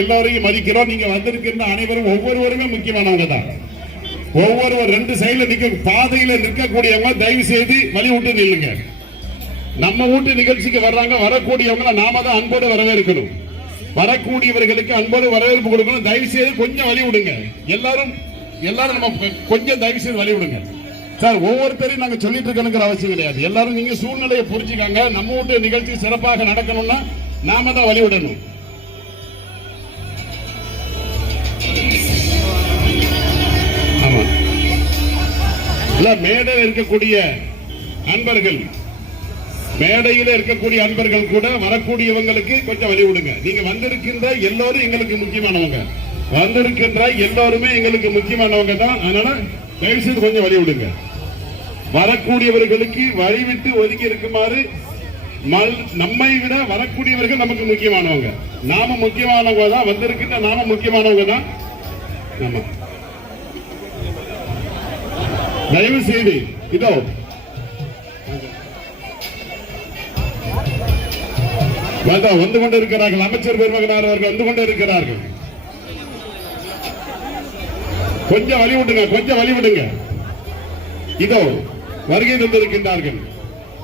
எல்லாரையும் மதிக்கிறோம். நீங்க வந்திருக்கின்ற அனைவரும் ஒவ்வொருவருமே முக்கியமானவங்க தான். ஒவ்வொருவர் ரெண்டு சைடுல நிக்க பாதையில நிற்கக்கூடியவங்க தயவு செய்து வழி விட்டு நில்லுங்க. நம்ம வீட்டு நிகழ்ச்சிக்கு வர்றாங்க, வரக்கூடியவங்க நாம தான் அன்போடு வரவேற்கணும். வரக்கூடியவர்களுக்கு அன்போடு வரவேற்பு கொடுக்கணும். தயவு செய்து கொஞ்சம் வழி விடுங்க. எல்லாரும் நம்ம கொஞ்சம் தயவு செய்து வழி விடுங்க சார். ஒவ்வொருத்தரையும் நாங்க சொல்லிட்டு இருக்கணுங்கிற அவசியம் கிடையாது. எல்லாரும் நீங்க சூழ்நிலையை புரிஞ்சுக்காங்க. நம்ம வீட்டு நிகழ்ச்சி சிறப்பாக நடக்கணும்னா நாம தான் வழி விடணும். மேடையில் இருக்கக்கூடிய அன்பர்கள், மேடையில் இருக்கக்கூடிய அன்பர்கள் கூட வரக்கூடியவங்களுக்கு கொஞ்சம் வழி விடுங்க. நீங்க வந்திருக்கின்ற எல்லோரும் எங்களுக்கு முக்கியமானவங்க, வந்திருக்கின்ற எல்லோருமே எங்களுக்கு முக்கியமானவங்க தான். அதனால தயவு செய்து கொஞ்சம் வழி விடுங்க. வரக்கூடியவர்களுக்கு வழிவிட்டு ஒதுக்கி இருக்குமாறு, நம்மை விட வரக்கூடியவர்கள் நமக்கு முக்கியமானவங்க. நாம முக்கியமானவங்க தான், வந்திருக்கின்ற நாம முக்கியமானவங்க தான். ஆமா, தயவு செய்து இதோ வந்து கொண்டிருக்கிறார்கள். அமைச்சர் பெருமகனார் அவர்கள் வந்து கொண்டிருக்கிறார்கள். கொஞ்சம் வழி விடுங்க, கொஞ்சம் வழி விடுங்க. இதோ வருகை தந்திருக்கின்றார்கள்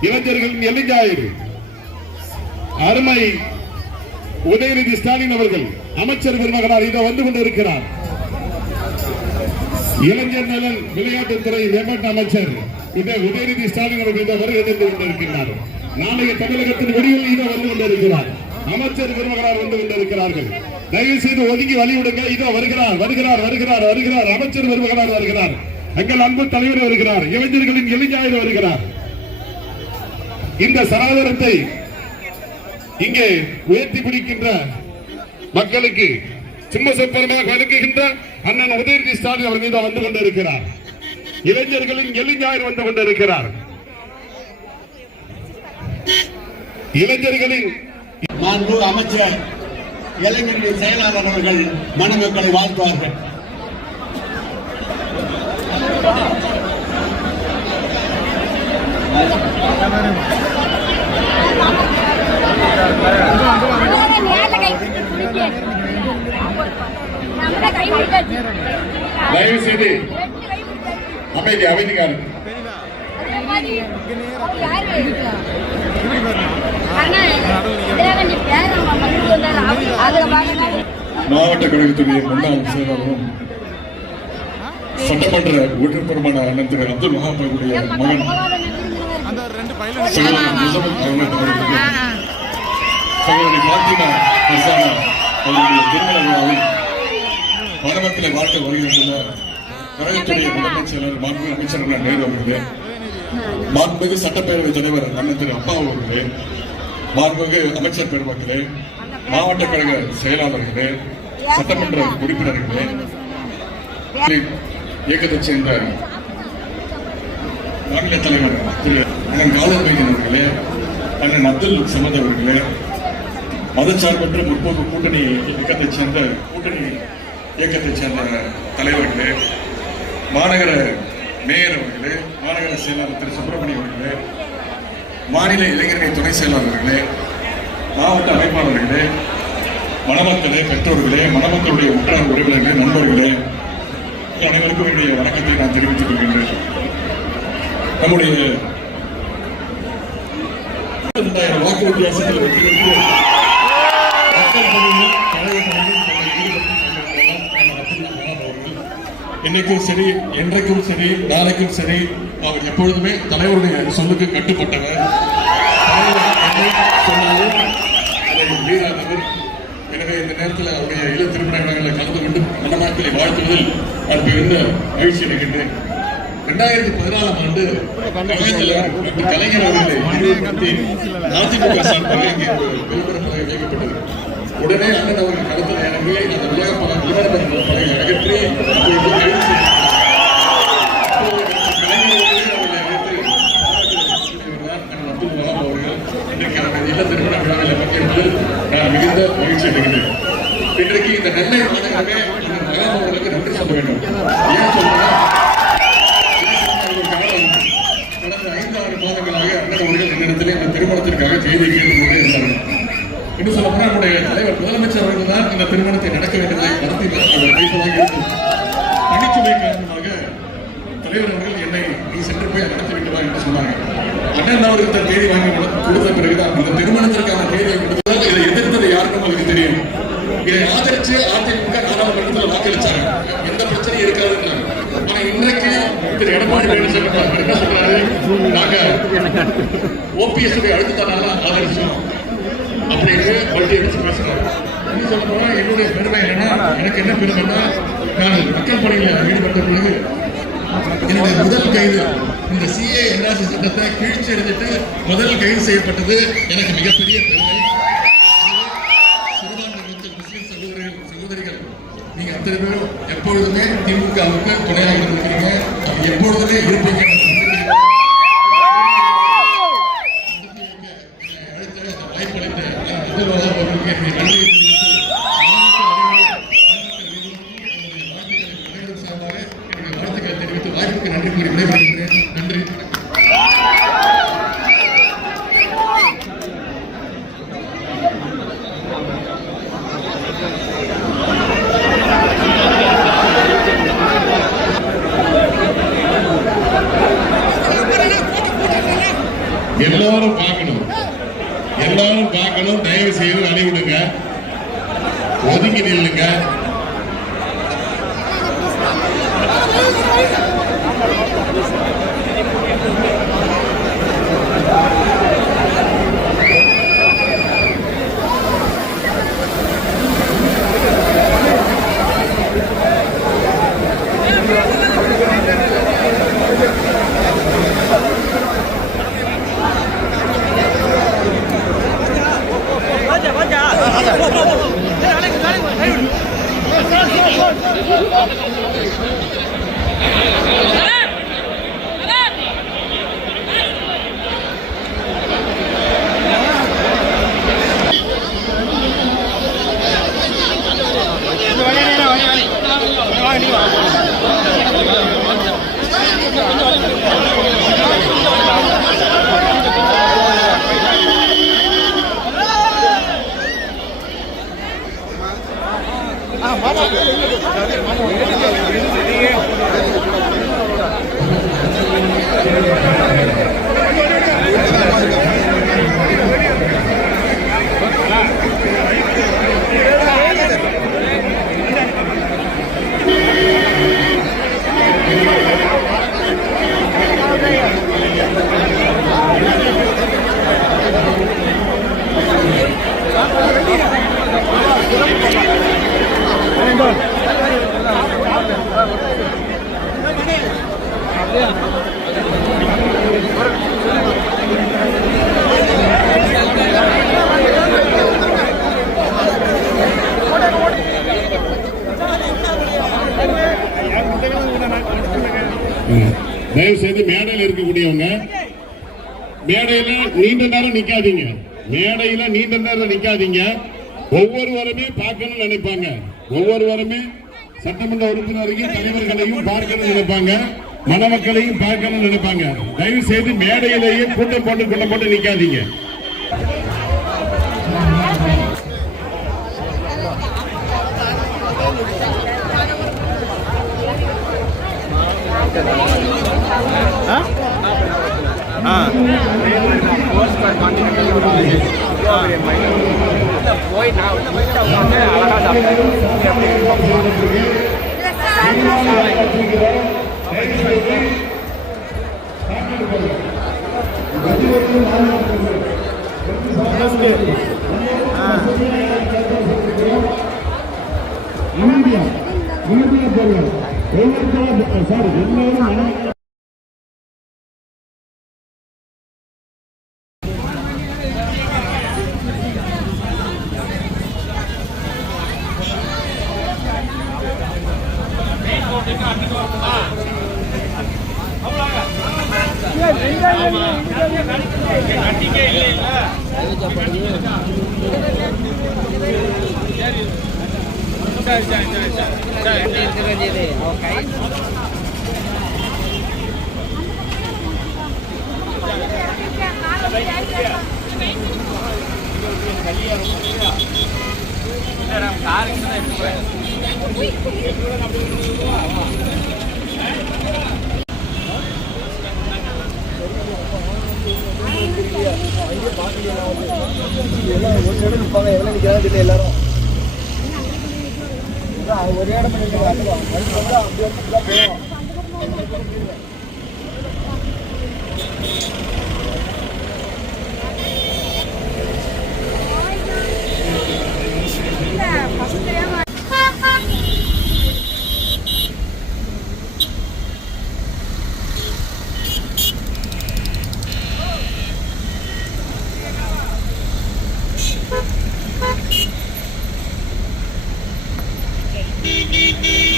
இளைஞர்களின் எல்லைஞாயிறு அருமை உதயநிதி ஸ்டாலின் அவர்கள். அமைச்சர் பெருமகனார் இதோ வந்து கொண்டிருக்கிறார். இளைஞர் நலன் விளையாட்டுத்துறை மேம்பாட்டு அமைச்சர் உதயநிதி ஸ்டாலின் அவர்கள் வருகை தந்து கொண்டிருக்கிறார். நாளைய தமிழகத்தின் விடிவில் இதோ வந்து கொண்டிருக்கிறார். அமைச்சர் பெருமகனார் வந்து கொண்டிருக்கிறார்கள். தயவு செய்து ஒதுங்கி வழிவிடுங்க. இதோ வருகிறார் வருகிறார் வருகிறார் வருகிறார் அமைச்சர் பெருமகனார் வருகிறார். எங்கள் அன்பு தலைவர் வருகிறார். இளைஞர்களின் எளிஞாயிறு வருகிறார். இந்த சனாதனத்தை இங்கே உயர்த்தி பிடிக்கின்ற மக்களுக்கு சிம்மசப்பரமாக வழங்குகின்ற அண்ணன் உதயநிதி ஸ்டாலின் அவர் மீது வந்து கொண்டிருக்கிறார். இளைஞர்களின் எளிஞாயிறு வந்து கொண்டிருக்கிறார். இளைஞர்களின் மாண்பு அமைச்சர் இளைஞர்களின் செயலாளர் அவர்கள் மணமக்களை வாழ்த்துவார்கள். தயவு செய்து அமைதி அமைதிக்காரன் மாவட்ட கழகத்துடைய முன்னாள் செயலாளரும் சட்டமன்ற உறுப்பினருமான அண்ணன் திரு அப்துல் மகாபுடைய மகன் சகோதரி பாத்திமா அவருடைய திருமண விழாவில் மணமக்களை வாழ்க்கை வருகின்ற கழகத்துடைய முதன்மைச் செயலர் மாண்புமிகு அமைச்சர் அண்ணன் நேரு அவர்களே, மாண்புமிகு சட்டப்பேரவை தலைவர் அண்ணன் திரு அப்பா அவர்களே, மாண்புமிகு அமைச்சர் பெருமக்களே, மாவட்ட கழக செயலாளர்களே, சட்டமன்ற உறுப்பினர்களே, இயக்கத்தைச் சேர்ந்த மாநில தலைவர் திரு அண்ணன் காலூர்மைதன் அவர்களே, அண்ணன் அப்துல் சமத் அவர்களே, மதச்சார்பற்ற முற்போக்கு கூட்டணி இயக்கத்தைச் சேர்ந்த தலைவர்களே, மாநகர மேயர் அவர்களே, மாநகர செயலாளர் திரு சுப்பிரமணியம் அவர்களே, மாநில இளைஞரணி துணை செயலாளர்களே, மாவட்ட அமைப்பாளர்களே, மணமக்களே, பெற்றோர்களே, மணமக்களுடைய உற்றார் உறவினர்களே, நண்பர்களே, அனைவருக்கும் என்னுடைய வணக்கத்தை நான் தெரிவித்துக் கொள்கின்றேன். நம்முடைய 2000 வாக்கு வித்தியாசத்தில் வெற்றி பெற்று இன்னைக்கும் சரி, என்றைக்கும் சரி, நாளைக்கும் சரி, அவர் எப்பொழுதுமே தலைவருடைய சொல்லுக்கு கட்டுப்பட்டவர். சொன்னாலும் அதை மீறாதவர். எனவே இந்த நேரத்தில் அவருடைய இள திருமண விழாக்களை கலந்து கொண்டு மணமக்களை வாழ்த்துவதில் நான் மிகுந்த மகிழ்ச்சி அடைகின்றேன். 2014ஆம் ஆண்டு கலைஞர் அவர்களை அதிமுக சார்பாக இங்கே விளம்பரப்பலகை வைக்கப்பட்டது. உடனே அண்ணன் அவர்கள் களத்தில் இறங்கி அந்த விளம்பர பலகை அகற்றி இல்ல திருமண விழாவில் பங்கேற்பதில் நான் மிகுந்த மகிழ்ச்சி அடைகிறேன். இன்றைக்கு இந்த நெல்லை மாநகரமே மகன் அவர்களுக்கு நன்றி சொல்ல வேண்டும். ஏன் சொல்றேன், கடந்த 5-6 மாதங்களாக அண்ணன் அவர்கள் என்னிடத்திலே இந்த திருமணத்திற்காக செய்தி கேட்டுக்கொண்டே இருந்தார்கள். இன்னும் சொல்ல போனால் நம்முடைய தலைவர் முதலமைச்சர் அவர்கள் தான் இந்த திருமணத்தை நடக்க வேண்டியதை நடத்தி வைப்பதாக இருக்கும். பணிச்சுமை காரணமாக தலைவர் அவர்கள் என்னை நீ சென்று போய் நடத்தி விட்டு வா என்று சொன்னாங்க. அண்ணன் அவருக்கு தேதி வாங்கி கொடுத்த பிறகுதான் இந்த திருமணத்திற்கான தேதியை கொடுத்ததால் இதை எதிர்த்தது யாருக்கும் அவருக்கு தெரியும். இதை ஆதரிச்சு அதிமுக நாடாளுமன்றத்தில் வாக்களிச்சாங்க. எந்த பிரச்சனையும் இருக்காதுன்றாங்க. ஆனா இன்றைக்கு திரு எடப்பாடி பழனிசாமி என்ன சொல்றாரு, நாங்க OPS அழுத்தனால ஆதரிச்சோம் அப்படின்னு பல்டி அடிச்சு பேசுறாரு. இன்னும் சொல்ல போனா என்னுடைய பெருமை என்னன்னா, எனக்கு என்ன பெருமைன்னா, நான் மக்கள் பணியில் ஈடுபட்ட பிறகு என்னுடைய முதல் கைது இந்த CA NRC சட்டத்தை கீழ்ச்சி எடுத்துட்டு முதல் கைது செய்யப்பட்டது எனக்கு மிகப்பெரிய பெருமை. சிறுபான்மை முஸ்லிம் சகோதரிகள் நீங்க அத்தனை பேரும் எப்பொழுதுமே திமுகவுக்கு துணையாக இருக்கிறீங்க, எப்பொழுதுமே இருப்பீங்க. வாய்ப்பளித்த அவர்களுக்கு என்னுடைய நன்றி தெரிவித்து வாய்ப்புக்கு நன்றி கூறி விடைபெறுகிறேன். நன்றி. எல்லாரும் பார்க்கணும். தயவு செய்து அணிவிடுங்க, ஒதுங்கி நில்லுங்க. தயவு செய்து மேடையில் இருக்கக்கூடியவங்க மேடையில நீண்ட நேரம் நிக்காதீங்க. மேடையில நீண்ட நேரம் நிக்காதீங்க. ஒவ்வொருவருமே பார்க்கணும்னு நினைப்பாங்க. ஒவ்வொருவருமே சட்டமன்ற உறுப்பினரையும் தலைவர்களையும் பார்க்கணும்னு நினைப்பாங்க. மணமக்களையும் பார்க்கணும்னு நினைப்பாங்க. தயவு செய்து மேடையிலேயே கூட்டம் போட்டு நிக்காதீங்க. போய் நான் உள்ள போயிட்டு அவங்க அழகா சார் எல்லாரும் ஒரே இடம் போவோம். Thank you.